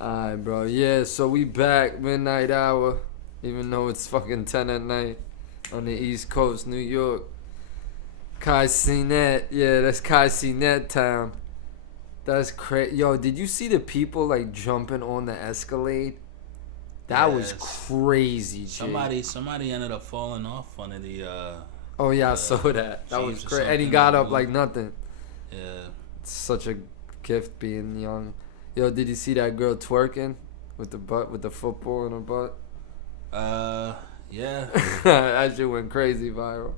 Alright, bro. Yeah, so we back midnight hour, even though it's fucking 10 at night on the East Coast, New York. Kai Net, yeah, that's Kai Net town. That's crazy. Yo, did you see the people like jumping on the Escalade? That was Yes. crazy, G. Somebody ended up falling off one of Oh yeah, I saw the that. That was Jeeps or crazy, and he something got on up one. like nothing. Yeah. It's such a gift being young. Yo, did you see that girl twerking with the football in her butt? Uh yeah. That shit went crazy viral.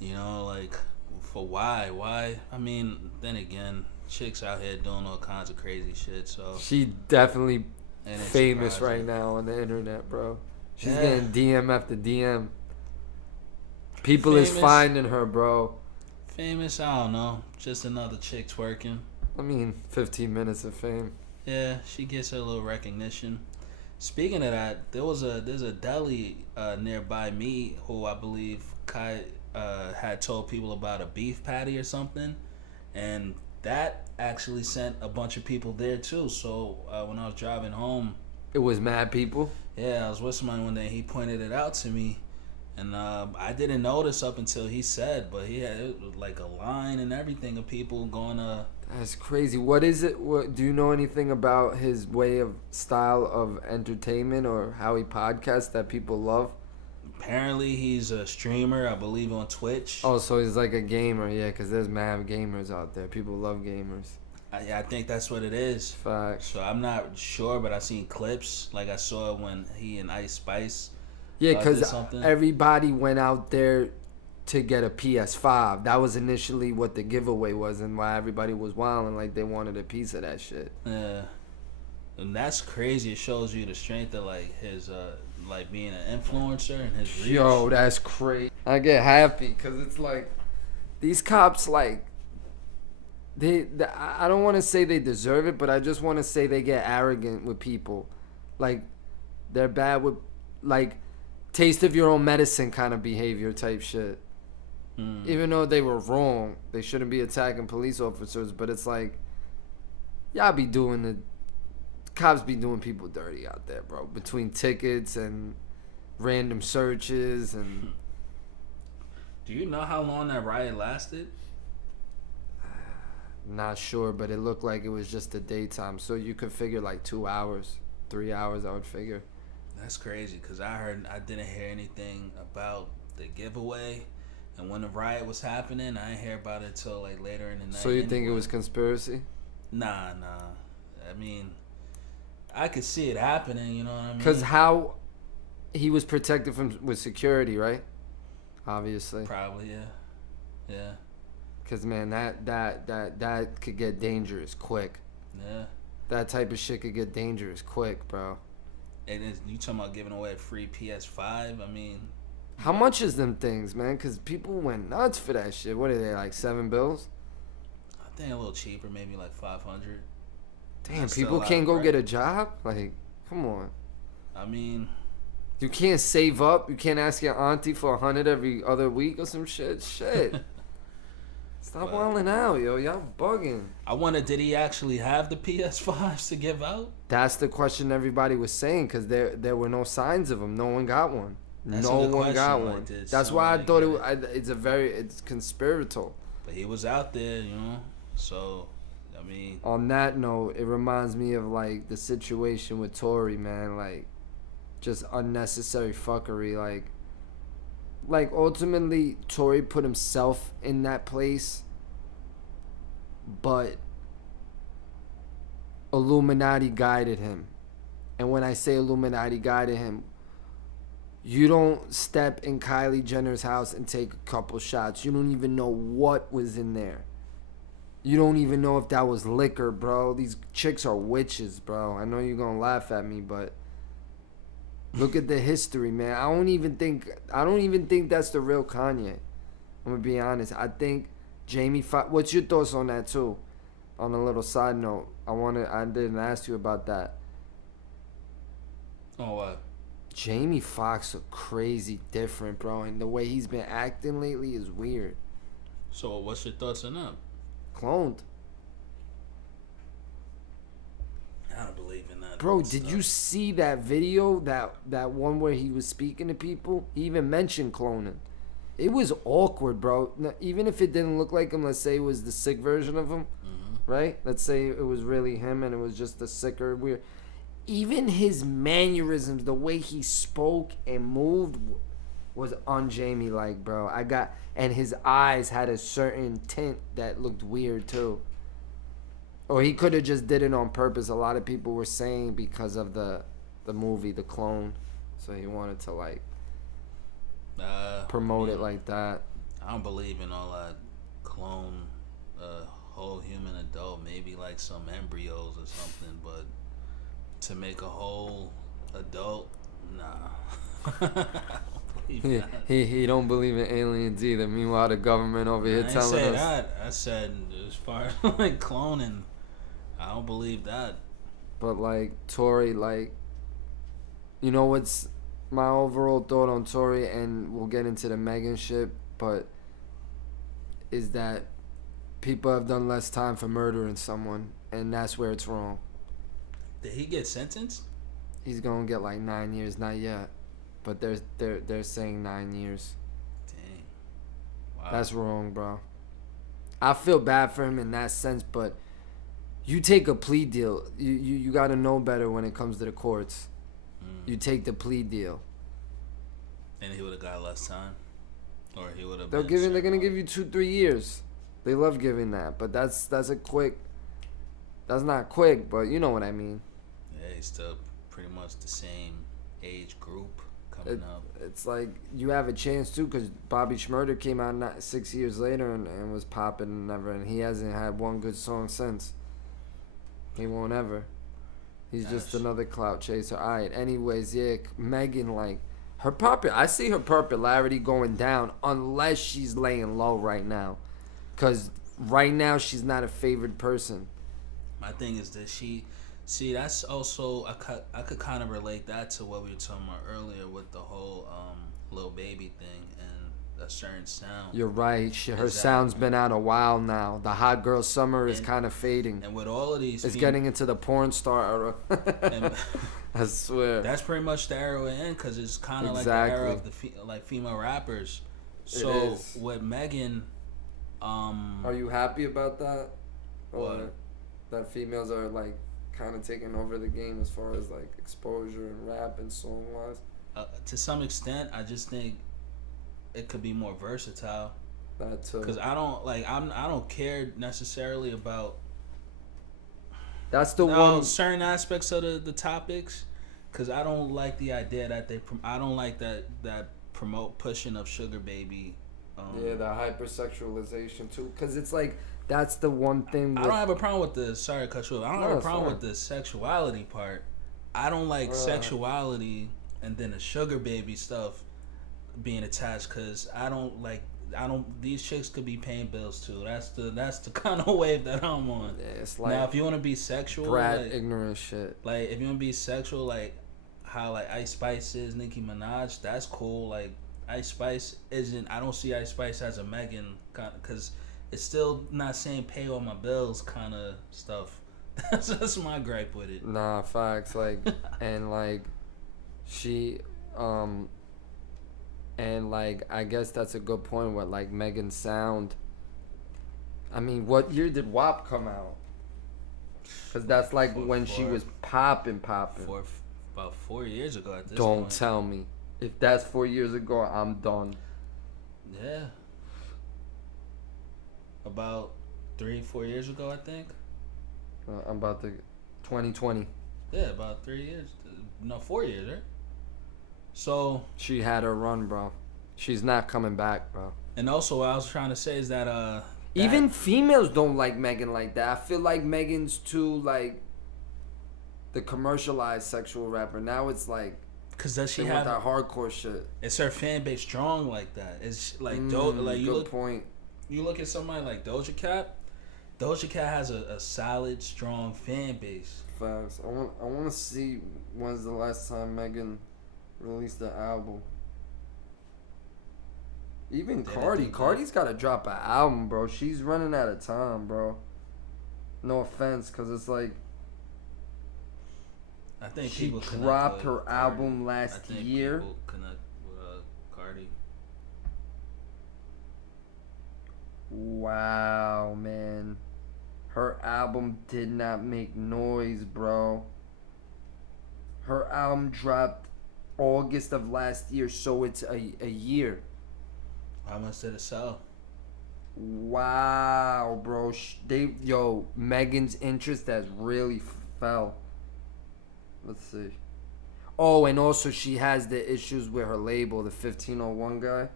Like for why? Why? I mean, then again, chicks out here doing all kinds of crazy shit, so She definitely it ain't famous surprising. right now on the internet, bro. She's Yeah. getting DM after DM. People is Famous. finding her, bro. Famous, I don't know. Just another chick twerking. I mean, 15 minutes of fame. Yeah, she gets her little recognition. Speaking of that, there's a deli nearby me who I believe Kai had told people about a beef patty or something, and that actually sent a bunch of people there too. So when I was driving home, It was mad people. yeah, I was with somebody one day. He pointed it out to me, and I didn't notice up until he said, but he had it was like a line and everything of people going to. That's crazy. What is it? What do you know anything about his way of style of entertainment or how he podcasts that people love? Apparently, he's a streamer, I believe, on Twitch. Oh, so he's like a gamer, yeah, because there's mad gamers out there. People love gamers. I think that's what it is. Facts. So I'm not sure, but I seen clips. Like I saw it when he and Ice Spice Yeah, did because something. everybody went out there to get a PS5. That was initially what the giveaway was and why everybody was wilding like they wanted a piece of that shit. Yeah, and that's crazy. It shows you the strength of like his like being an influencer and his reach. Yo, that's crazy. I get happy because it's like these cops like I don't want to say they deserve it, but I just want to say they get arrogant with people. Like they're bad with like taste of your own medicine kind of behavior type shit. Even though they were wrong, they shouldn't be attacking police officers, but it's like y'all be doing the cops be doing people dirty out there, bro. Between tickets and random searches and Do you know how long that riot lasted? not sure, but it looked like it was just the daytime. So you could figure like 2 hours, 3 hours. I would figure. That's crazy because I didn't hear anything about the giveaway, and when the riot was happening, I didn't hear about it till like later in the night. So you think it anyway. was conspiracy? Nah. I mean, I could see it happening. You know what I mean? Cause how he was protected from with security, right? Obviously. Probably, yeah. Cause man, that could get dangerous quick. Yeah. That type of shit could get dangerous quick, bro. And you talking about giving away a free PS5? I mean, How much is them things, man? Cause people went nuts for that shit. What are they like $7? I think a little cheaper, maybe like 500. Damn, That's still a people lot can't of go bread. get a job. Like, come on. I mean, You can't save up. You can't ask your auntie for 100 every other week or some shit. Shit. Stop Well, wilding out, yo. Y'all bugging. I wonder, did he actually have the PS5s to give out? That's the question everybody was saying because there were no signs of him. No one got one. That's a No good one got question, like, one. did That's why I somebody thought get it's conspiratorial. But he was out there, So, I mean, On that note, it reminds me of like the situation with Tory, man. Like, just unnecessary fuckery. Like ultimately, Tory put himself in that place, but Illuminati guided him. And when I say Illuminati guided him, you don't step in Kylie Jenner's house and take a couple shots. You don't even know what was in there. You don't even know if that was liquor, bro. These chicks are witches, bro. I know you're gonna laugh at me, but look at the history, man. I don't even think that's the real Kanye. I'm gonna be honest. I think Jamie Foxx. What's your thoughts on that too? On a little side note, I didn't ask you about that. oh, what? Jamie Foxx look crazy different, bro, and the way he's been acting lately is weird. So, what's your thoughts on that? Cloned. I don't believe in that. Bro, stuff. did you see that video? That one where he was speaking to people? He even mentioned cloning. It was awkward, bro. Even if it didn't look like him, let's say it was the sick version of him, right? Let's say it was really him and it was just the sicker, weird. Even his mannerisms, the way he spoke and moved was un-Jamie-like, bro. And his eyes had a certain tint that looked weird, too. Or he could have just did it on purpose. A lot of people were saying because of the movie, The Clone. So he wanted to, like, promote it like that. I don't believe in all that clone whole human adult, maybe like some embryos or something, but to make a whole adult, nah. He don't believe in aliens either. Meanwhile, the government over here telling us. That. I said as far as like cloning, I don't believe that. But like Tory, like, you know what's my overall thought on Tory, and we'll get into the Megan shit, but is that people have done less time for murdering someone, and that's where it's wrong. Did he get sentenced? He's gonna get like 9 years, not yet, but they're saying 9 years. Dang, wow. That's wrong, bro. I feel bad for him in that sense, but you take a plea deal. You got to know better when it comes to the courts. You take the plea deal. And he would have got less time, or he would have. They're gonna give you 2-3 years. They love giving that, but that's a quick. That's not quick, but you know what I mean. Yeah, he's still pretty much the same age group coming up. It's like you have a chance too, because Bobby Shmurda came out 6 years later and was popping and he hasn't had one good song since. He won't ever. He's just another clout chaser. All right. Anyways, yeah, Megan, like, I see her popularity going down unless she's laying low right now, because right now she's not a favored person. My thing is that that's also, I could kind of relate that to what we were talking about earlier with the whole Lil Baby thing and a certain sound. You're right. Her sound's been out a while now. The hot girl summer is kind of fading. And with all of these, it's getting into the porn star era. I swear. That's pretty much the era we're in, because it's kind of like the era of the female rappers. So with Megan, are you happy about that? What? That females are like kind of taking over the game as far as like exposure and rap and song wise. To some extent, I just think it could be more versatile. That too. Because I don't care necessarily about. That's the one. Certain aspects of the topics, because I don't like the idea that I don't like that promote pushing of Sugar Baby. Yeah, the hypersexualization too, because it's like. That's the one thing. I don't have a problem with the. Sorry to cut you off. I don't have a problem with the sexuality part. I don't like sexuality and then the Sugar Baby stuff being attached, because I don't. These chicks could be paying bills too. That's the kind of wave that I'm on. Yeah, it's like now, if you want to be sexual, ignorant shit. Like if you want to be sexual, like how like Ice Spice is, Nicki Minaj, that's cool. Like Ice Spice isn't. I don't see Ice Spice as a Megan, because. It's still not saying pay all my bills kind of stuff. That's my gripe with it. Nah, facts. Like, and like, she, and like, I guess that's a good point with like Megan's sound. I mean, what year did WAP come out? Because that's like when she was popping. About 4 years ago at this Don't point. tell me. If that's 4 years ago, I'm done. Yeah. About 3-4 years ago, I think. I'm about to 2020. Yeah, about 3 years. No, 4 years, right? So she had her run, bro. She's not coming back, bro. And also, what I was trying to say is that even females don't like Megan like that. I feel like Megan's too like the commercialized sexual rapper. Now it's like. Cause does she have that hardcore shit? Is her fan base strong like that? It's like point. You look at somebody like Doja Cat. Doja Cat has a solid, strong fan base. Facts. I want to see when's the last time Megan released an album. Even Cardi's got to drop an album, bro. She's running out of time, bro. No offense, cause it's like I think She people connect dropped with her Cardi. album I last think year. people connect with Cardi. Wow, man. Her album did not make noise, bro. Her album dropped August of last year, so it's a year. How much did it sell? Wow, bro. Megan's interest has really fell. Let's see. Oh, and also she has the issues with her label, the 1501 guy.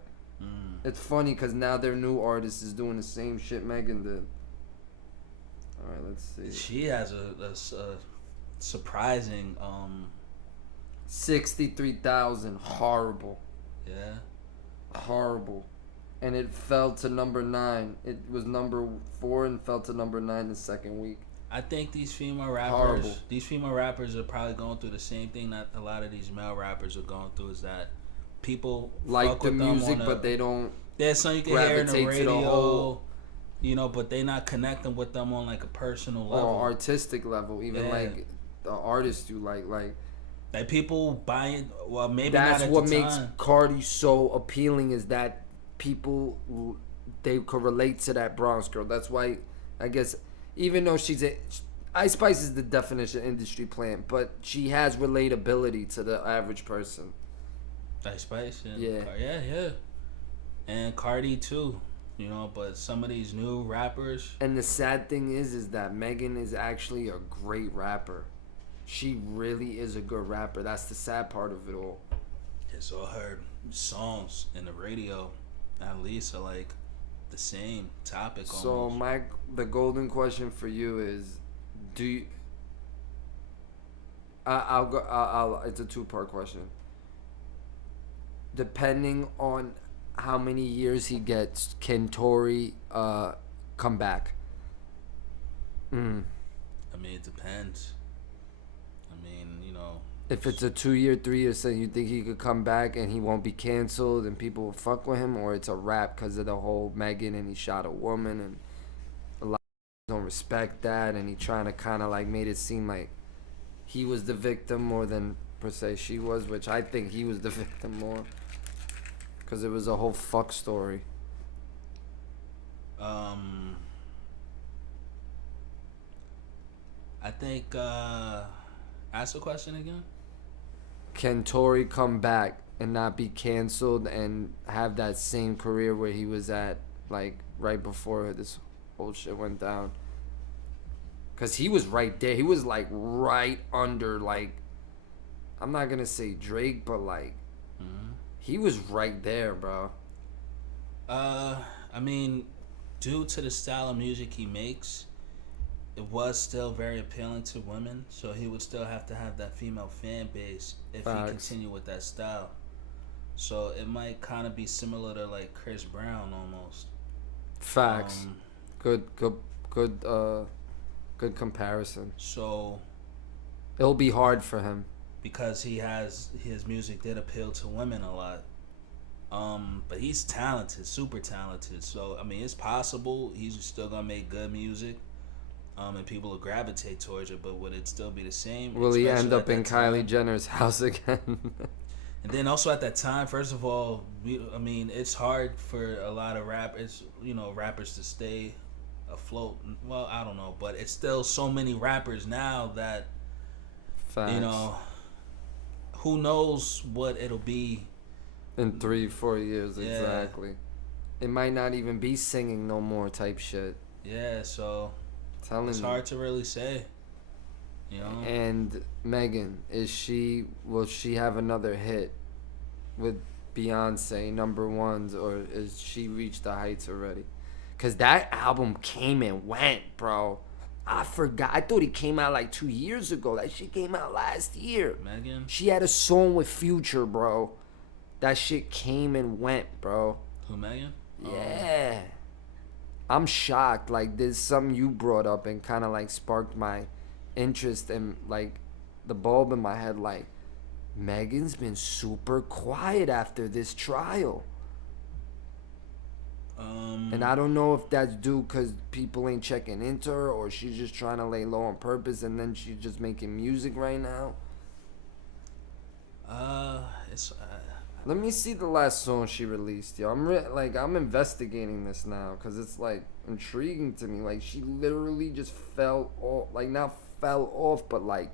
Mm. It's funny because now their new artist is doing the same shit Megan did. All right, let's see. She has a surprising 63,000. Horrible. yeah. Horrible. And it fell to number 9. It was number 4 and fell to number 9 the second week. I think these female rappers, Horrible. these female rappers are probably going through the same thing that a lot of these male rappers are going through. Is that people Like fuck the with them music, on but they don't there's something you can hear in the gravitate to the radio, whole but they not connecting with them on like a personal level. or artistic level. Even Yeah. like the artists you like Like people buying, well, maybe that's not at what the makes time. Cardi so appealing is that people they could relate to that Bronx girl. That's why I guess even though Ice Spice is the definition of industry plant, but she has relatability to the average person. Ice Spice, and Yeah. yeah, and Cardi too, But some of these new rappers, And the sad thing is that Megan is actually a great rapper. She really is a good rapper. That's the sad part of it all. so her songs in the radio, at least are like the same topic. So almost. the golden question for you is, do you? I'll go. It's a two-part question. Depending on how many years he gets, can Tory come back? I mean, it depends. I mean, If it's a 2 year, 3 year thing, you think he could come back and he won't be canceled and people will fuck with him, or it's a rap because of the whole Megan and he shot a woman and a lot of people don't respect that and he trying to kind of like made it seem like he was the victim more than per se she was, which I think he was the victim more because it was a whole fuck story. I think. Ask the question again. Can Tory come back and not be canceled and have that same career where he was at, like, right before this whole shit went down? Because he was right there. He was, like, right under, like, I'm not going to say Drake, but, like, he was right there, bro. I mean, due to the style of music he makes, it was still very appealing to women, so he would still have to have that female fan base if Facts. he continued with that style. So it might kind of be similar to like Chris Brown almost. Facts. Good comparison. So It'll be hard for him. because his music did appeal to women a lot. But he's talented, super talented. So I mean, it's possible he's still gonna make good music. And people will gravitate towards it, but would it still be the same? Will he Especially end at up in that time? Kylie Jenner's house again? And then also at that time, first of all, it's hard for a lot of rappers to stay afloat. Well, I don't know, but it's still so many rappers now that, Facts. who knows what it'll be. In 3-4 years, Yeah. exactly. It might not even be singing no more type shit. Yeah, so Telling it's you. hard to really say. And Megan, will she have another hit with Beyonce number ones, or is she reached the heights already? Cause that album came and went, bro. I forgot. I thought it came out like 2 years ago. That shit came out last year. Megan? She had a song with Future, bro. That shit came and went, bro. Who, Megan? Yeah. I'm shocked. Like, there's something you brought up and kind of like sparked my interest and like the bulb in my head. Like, Megan's been super quiet after this trial. And I don't know if that's due because people ain't checking into her or she's just trying to lay low on purpose and then she's just making music right now. It's Let me see the last song she released, yo. I'm investigating this now because it's like intriguing to me. Like she literally just fell off, like not fell off, but like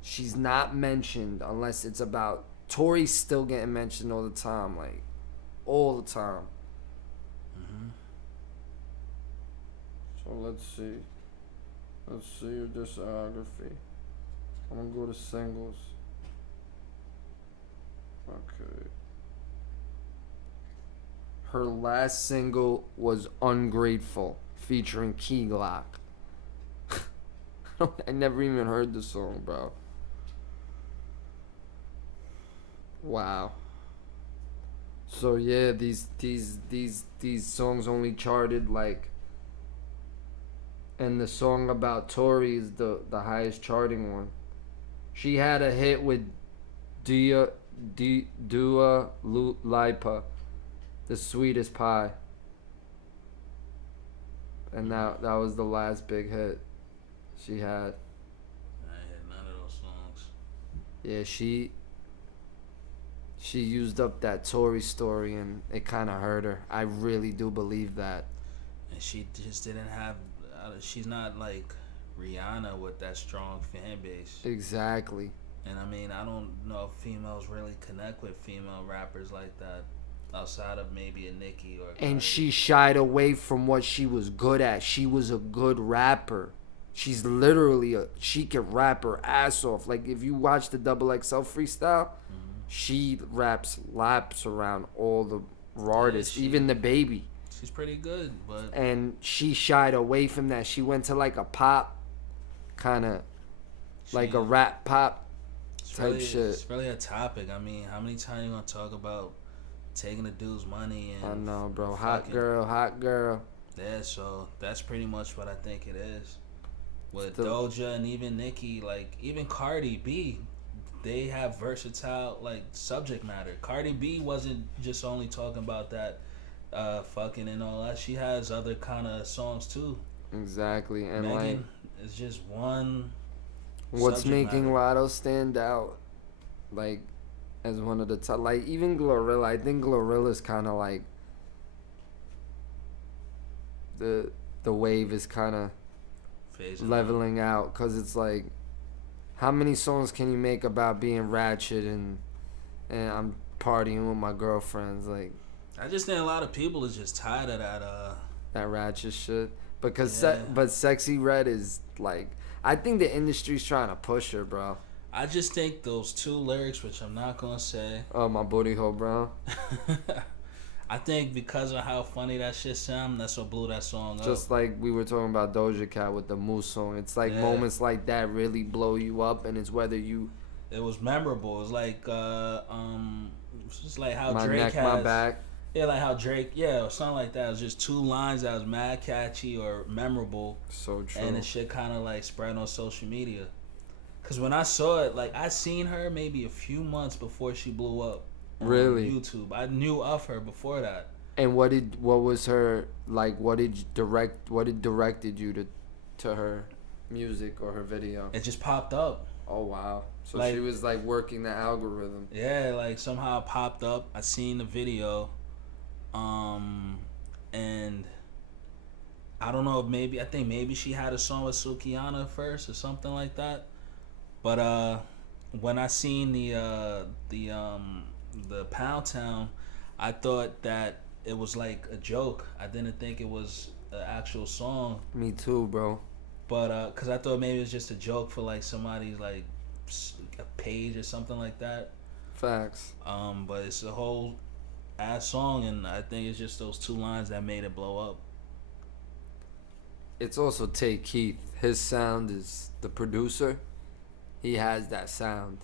she's not mentioned unless it's about Tory's still getting mentioned all the time, like all the time. mm-hmm. So let's see. Let's see your discography. I'm gonna go to singles. Okay. Her last single was Ungrateful, featuring Key Glock. I never even heard the song, bro. Wow. So yeah, these songs only charted like, and the song about Tory is the highest charting one. She had a hit with Dua Lipa, The Sweetest Pie, and that was the last big hit she had. I ain't had none of those songs. Yeah, she used up that Tory story and it kind of hurt her. I really do believe that. And she just didn't have. She's not like Rihanna with that strong fan base. Exactly. And I mean, I don't know if females really connect with female rappers like that outside of maybe a Nicki or. And Cardi. she shied away from what she was good at. She was a good rapper. She's literally she can rap her ass off. Like if you watch the Double XL freestyle, she raps laps around all the artists, even the baby. She's pretty good, but and she shied away from that. She went to like a pop, kind of like a rap pop type shit. It's really a topic. I mean, how many times you gonna talk about taking a dude's money and? I know, bro. Hot girl. Yeah, so that's pretty much what I think it is. With Doja and even Nicki, like even Cardi B, they have versatile like subject matter. Cardi B wasn't just only talking about that fucking and all that. She has other kind of songs too. Exactly. And Megan like is just one. What's making Lotto stand out, like, as one of the top, like even Glorilla. I think Glorilla's kind of like the wave is kind of leveling out, cause it's like, how many songs can you make about being ratchet and I'm partying with my girlfriends? Like, I just think a lot of people is just tired of that ratchet shit. Because but Sexy Red is like, I think the industry's trying to push her, bro. I just think those two lyrics, which I'm not gonna say. Oh, my booty hole brown. I think because of how funny that shit sound, that's what blew that song up. Just like we were talking about Doja Cat with the Moose song. It's like moments like that really blow you up, and it's whether you. It was memorable. It's like it's just like how my Drake neck, has. my back. Yeah, like how Drake, or something like that. It was just two lines that was mad catchy or memorable. So true. And the shit kind of like spread on social media. Cause when I saw it, like I seen her maybe a few months before she blew up. On YouTube. I knew of her before that. And what was her like? What directed you to her music or her video? It just popped up. Oh wow! So like, she was like working the algorithm. Yeah, like somehow it popped up. I seen the video, and I don't know. I think maybe she had a song with Sukiana first or something like that. But when I seen the Pound Town, I thought that it was like a joke. I didn't think it was an actual song. Me too, bro. But cause I thought maybe it was just a joke for like somebody's like a page or something like that. Facts. But it's a whole ass song, and I think it's just those two lines that made it blow up. It's also Tay Keith. His sound is the producer. He has that sound.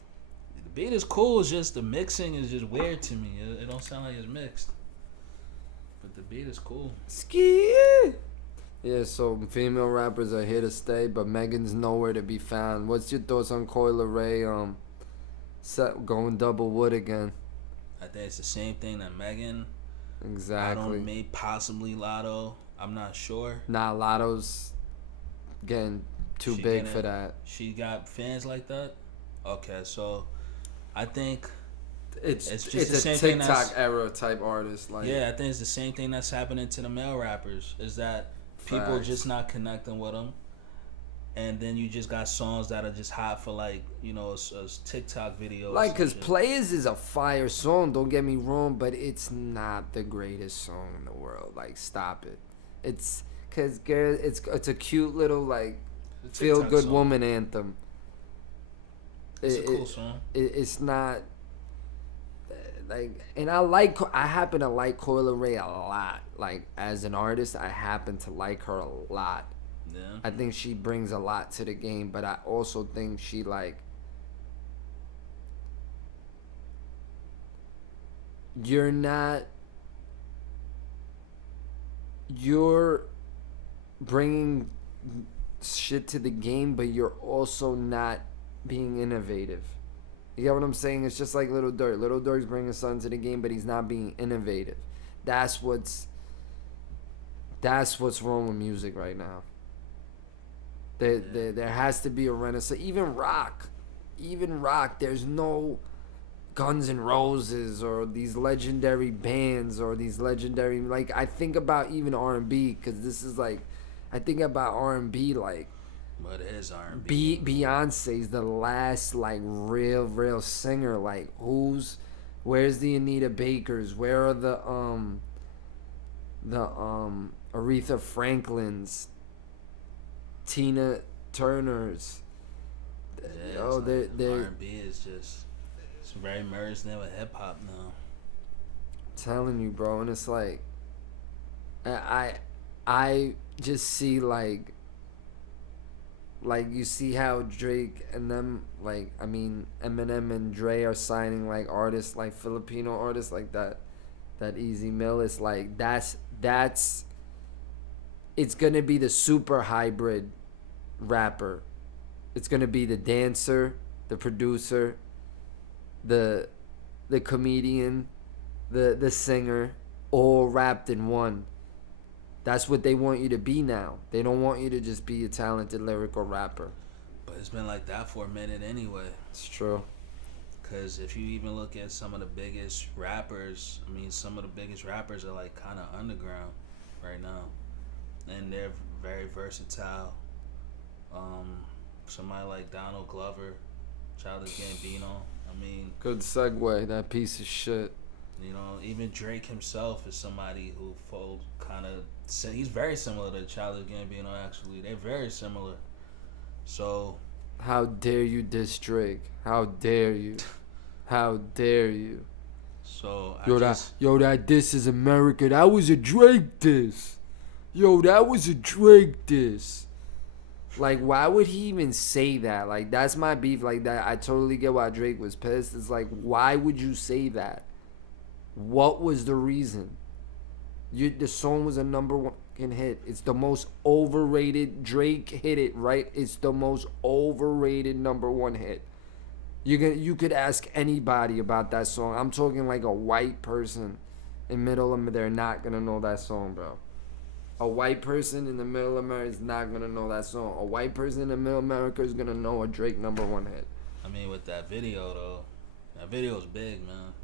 The beat is cool. It's just the mixing is just weird to me. It don't sound like it's mixed. But the beat is cool. Ski. Yeah, so female rappers are here to stay, but Megan's nowhere to be found. What's your thoughts on Coyle Ray going double wood again? I think it's the same thing that Megan. Exactly. Maybe possibly Lotto. I'm not sure. Nah, Lotto's getting too big for that. She got fans like that? Okay, so I think It's it's just it's the a same thing TikTok that's era type artist. Like, yeah. I think it's the same thing that's happening to the male rappers. Is that people just facts. not connecting with them, and then you just got songs that are just hot for like TikTok videos Like, and cause shit. Players is a fire song. Don't get me wrong, but it's not the greatest song in the world. Like, stop it. It's cause girl, it's a cute little like It's a feel TikTok good song. woman anthem. It's a It, cool it, song. it's not like, and I happen to like Coyle Ray a lot. Like, as an artist, I happen to like her a lot. Yeah. I think she brings a lot to the game, but I also think she like you're not you're bringing shit to the game, but you're also not being innovative. You get what I'm saying? It's just like Little Durk. Little Durk's bringing something to the game, but he's not being innovative. That's what's that's what's wrong with music right now. There has to be a renaissance. Even rock. There's no Guns N' Roses or these legendary bands or these legendary, like, I think about even R&B, because this is like, I think about R&B like But it is R&B. Beyonce's the last like real singer. Like, where's the Anita Bakers? Where are the Aretha Franklin's, Tina Turner's? Yeah, it's Yo, they're R&B is just it's very merged in with hip hop now. telling you, bro, and it's like I I just see like you see how Drake and them, like, I mean, Eminem and Dre are signing like artists, like Filipino artists, like that Easy Mill. It's like that's it's gonna be the super hybrid rapper. It's gonna be the dancer, the producer, the the comedian, the singer, all wrapped in one. That's what they want you to be now. They don't want you to just be a talented lyrical rapper. But it's been like that for a minute anyway. It's true. Because if you even look at some of the biggest rappers, I mean, some of the biggest rappers are like kind of underground right now. And they're very versatile. Um, Somebody like Donald Glover, Childish Gambino. I mean, Good segue, that piece of shit. even Drake himself is somebody who kind of. He's very similar to Childish Gambino, actually. They're very similar. So. How dare you diss Drake? How dare you? How dare you? So, That diss is America. That was a Drake diss. Yo, that was a Drake diss. Like, why would he even say that? Like, that's my beef. Like, that, I totally get why Drake was pissed. It's like, why would you say that? What was the reason? The song was a number one hit. It's the most overrated. Drake hit it, right? It's the most overrated number one hit. You could ask anybody about that song. I'm talking like a white person in middle America. They're not gonna know that song, bro. A white person in the middle of America is not gonna know that song. A white person in the middle of America is gonna know a Drake number one hit. I mean, with that video though, that video's big, man.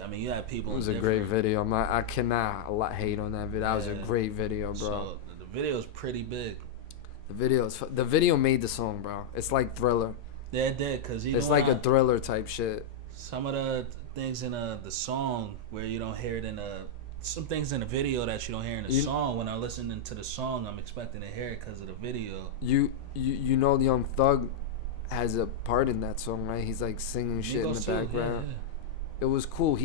I mean, you had people. It was a great video. I cannot hate on that video. That was a great video, bro. So the video's pretty big. The video made the song, bro. It's like Thriller. Yeah, it did, cause it's like a Thriller type shit. Some of the things in the song where you don't hear it in some things in the video that you don't hear in the song. When I'm listening to the song, I'm expecting to hear it because of the video. You know, Young Thug has a part in that song, right? He's like singing shit in the background. Yeah. It was cool.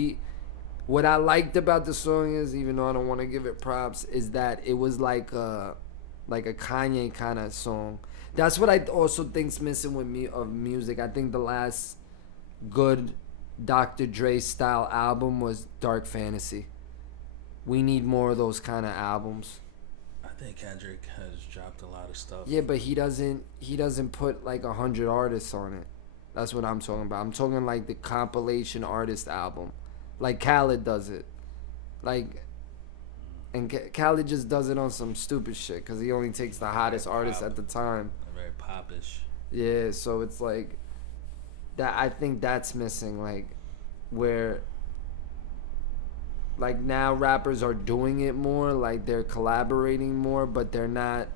What I liked about the song is, even though I don't want to give it props, is that it was like a Kanye kind of song. That's what I also think's missing with music. I think the last good Dr. Dre style album was Dark Fantasy. We need more of those kind of albums. I think Kendrick has dropped a lot of stuff. Yeah, but he doesn't put like 100 artists on it. That's what I'm talking about. I'm talking like the compilation artist album, like Khaled does it, like, and Khaled just does it on some stupid shit because he only takes the hottest artists at the time. Very popish. Yeah, so it's like, That I think that's missing. Like, where like now rappers are doing it more. Like they're collaborating more, but they're not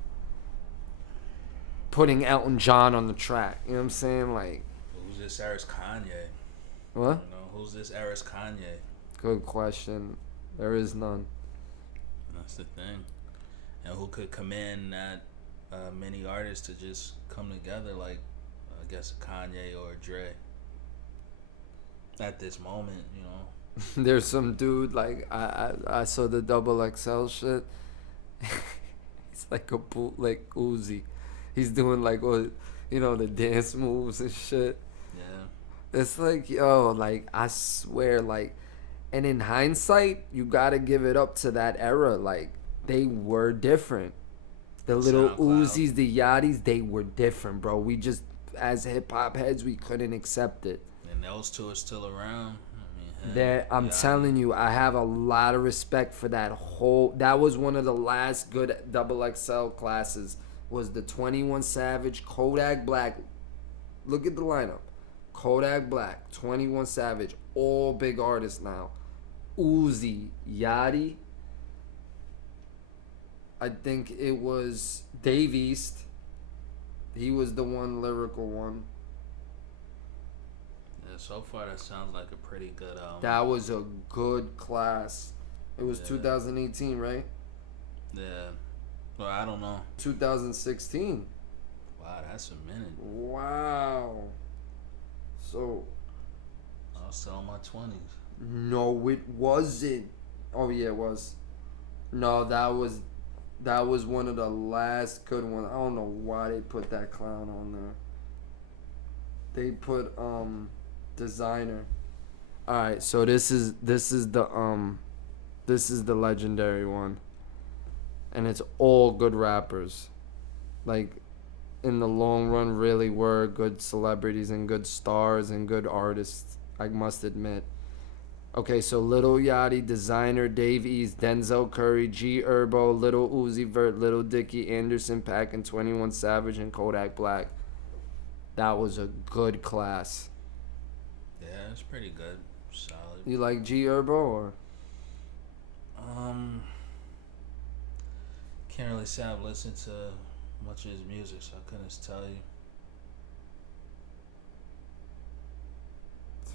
putting Elton John on the track. You know what I'm saying? Like, Who's this era's Kanye? what? You know, who's this era's Kanye? Good question. There is none. That's the thing. And who could command that many artists to just come together like, I guess, a Kanye or a Dre at this moment, you know? There's some dude like I saw the double XL shit. He's like a bootleg Uzi. He's doing like all, the dance moves and shit. Yeah. It's like, yo, like I swear, like, and in hindsight, you gotta give it up to that era. Like they were different. The little SoundCloud. Uzis, the Yachties, they were different, bro. We just, as hip hop heads, we couldn't accept it. And those two are still around. I mean, That I'm telling you, I have a lot of respect for that whole. That was one of the last good double XL classes. Was the 21 Savage, Kodak Black. Look at the lineup: Kodak Black, 21 Savage, all big artists now. Uzi, Yachty. I think it was Dave East. He was the one lyrical one. Yeah, so far that sounds like a pretty good album. That was a good class. It was Yeah. 2018, right? Yeah. Well, I don't know. 2016. Wow, that's a minute. Wow. So, I was still in my 20s. no, it wasn't. Oh yeah, it was. No, that was one of the last good ones. I don't know why they put that clown on there. They put Designer. All right, so this is the legendary one. And it's all good rappers. Like, in the long run, really were good celebrities and good stars and good artists, I must admit. Okay, so Lil Yachty, Designer, Dave East, Denzel Curry, G Herbo, Lil Uzi Vert, Lil Dicky, Anderson .Paak, and 21 Savage, and Kodak Black. That was a good class. Yeah, it's pretty good. Solid. You like G Herbo or? Can't really say I've listened to much of his music, so I couldn't tell you.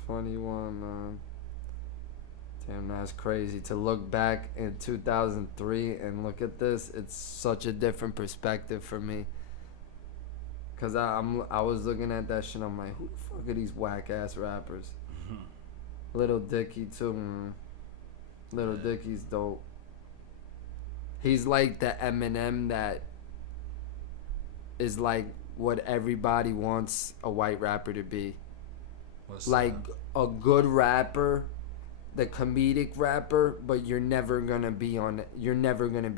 21, man. Damn, that's crazy. To look back in 2003 and look at this, it's such a different perspective for me. Cause I was looking at that shit, I'm like, who the fuck are these whack ass rappers? Little Dicky too, man. Little Dicky's dope. He's like the Eminem that is like what everybody wants a white rapper to be. What's Like a good rapper, the comedic rapper, but you're never gonna be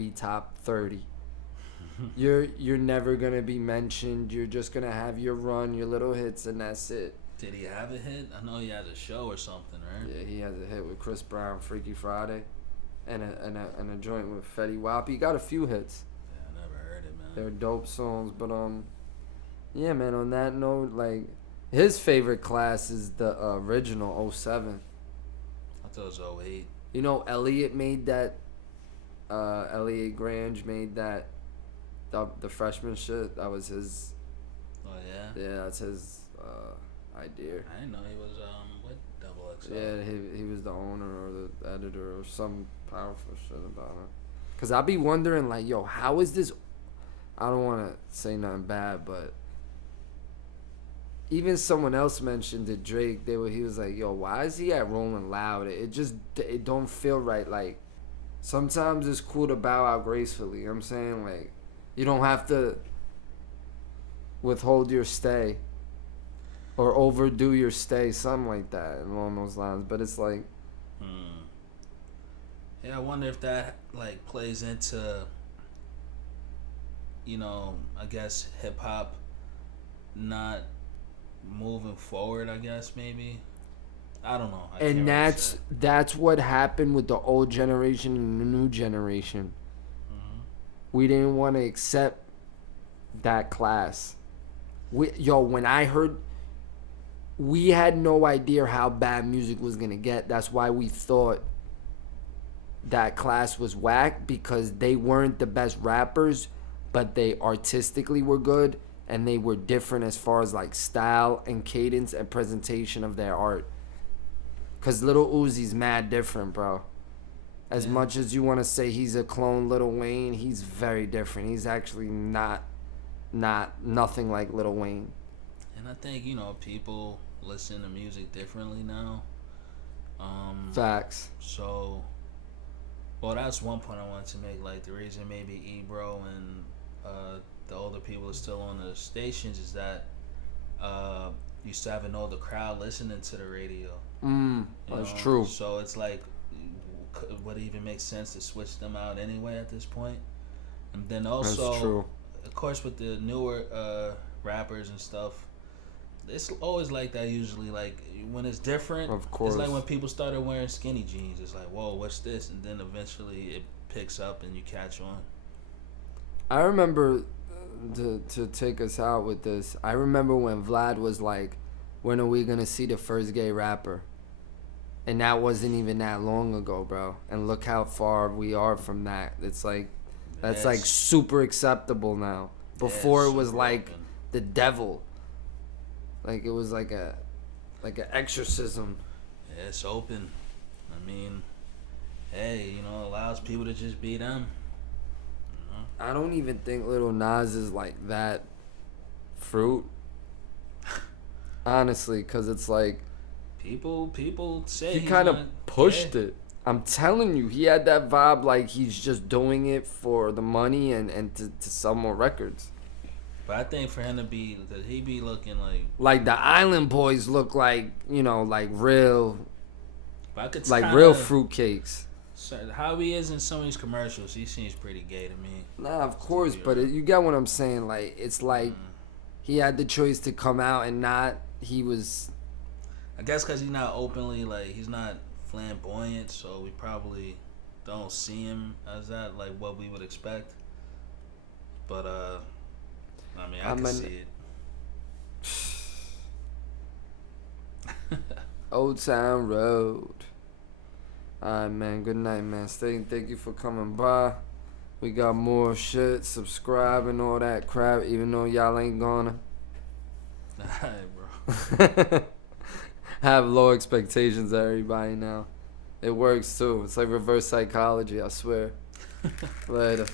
top 30. You're never gonna be mentioned. You're just gonna have your run, your little hits, and that's it. Did he have a hit? I know he had a show or something, right? Yeah, he has a hit with Chris Brown, Freaky Friday, and a joint with Fetty Wap. He got a few hits. Yeah, I never heard it, man. They're dope songs, but yeah, man. On that note, like his favorite class is the original 07. I thought it was 08. You know, Elliot made that. Elliot Grange made that. The freshman shit. That was his. Oh yeah. Yeah, that's his idea. I didn't know he was with Double XL. Yeah, he was the owner or the editor or some powerful shit about it. Cause I be wondering like, yo, how is this? I don't want to say nothing bad, but even someone else mentioned it. Drake. He was like, yo, why is he at Rolling Loud? It don't feel right. Like sometimes it's cool to bow out gracefully. You know what I'm saying? Like you don't have to withhold your stay or overdo your stay, something like that along those lines. But it's like, yeah, I wonder if that like plays into, I guess hip hop not moving forward. I guess maybe. I don't know. and that's what happened with the old generation and the new generation. We didn't want to accept that class. When I heard we had no idea how bad music was gonna get. That's why we thought that class was whack, because they weren't the best rappers, but they artistically were good, and they were different as far as like style and cadence and presentation of their art. Cause Lil Uzi's mad different, bro. As much as you want to say he's a clone Lil Wayne, he's very different. He's actually nothing like Lil Wayne. And I think, people listen to music differently now. Facts. So, well, that's one point I wanted to make. Like, the reason maybe Ebro and the older people are still on the stations is that you still have an older crowd listening to the radio. That's true. So it's like, would it even make sense to switch them out anyway at this point? And then also, That's true. Of course, with the newer rappers and stuff, it's always like that usually. Like, when it's different, Of course. it's like when people started wearing skinny jeans. It's like, whoa, what's this? And then eventually it picks up and you catch on. I remember, to take us out with this, I remember when Vlad was like, when are we going to see the first gay rapper? And that wasn't even that long ago, bro. And look how far we are from that. It's like, that's like super acceptable now. Before it was like open. the devil. Like it was like an exorcism. Yeah, it's open. I mean, hey, allows people to just be them. I don't even think Lil Nas is like that fruit. Honestly, because it's like, People say he he's kind of not pushed gay. it. I'm telling you, he had that vibe like he's just doing it for the money and to sell more records. But I think for him to be, that he be looking Like the Island Boys look like, like real, but I could like kinda, real fruitcakes. How he is in some of these commercials, he seems pretty gay to me. Nah, of course, but you get what I'm saying. Like, it's like he had the choice to come out and not. He was. I guess because he's not openly, he's not flamboyant, so we probably don't see him as that, like what we would expect. But, I mean, I can see it. Old Town Road. Alright, man. Good night, man. Thank you for coming by. We got more shit. Subscribe and all that crap, even though y'all ain't gonna. Alright, bro. Have low expectations of everybody now. It works too. It's like reverse psychology, I swear. Later.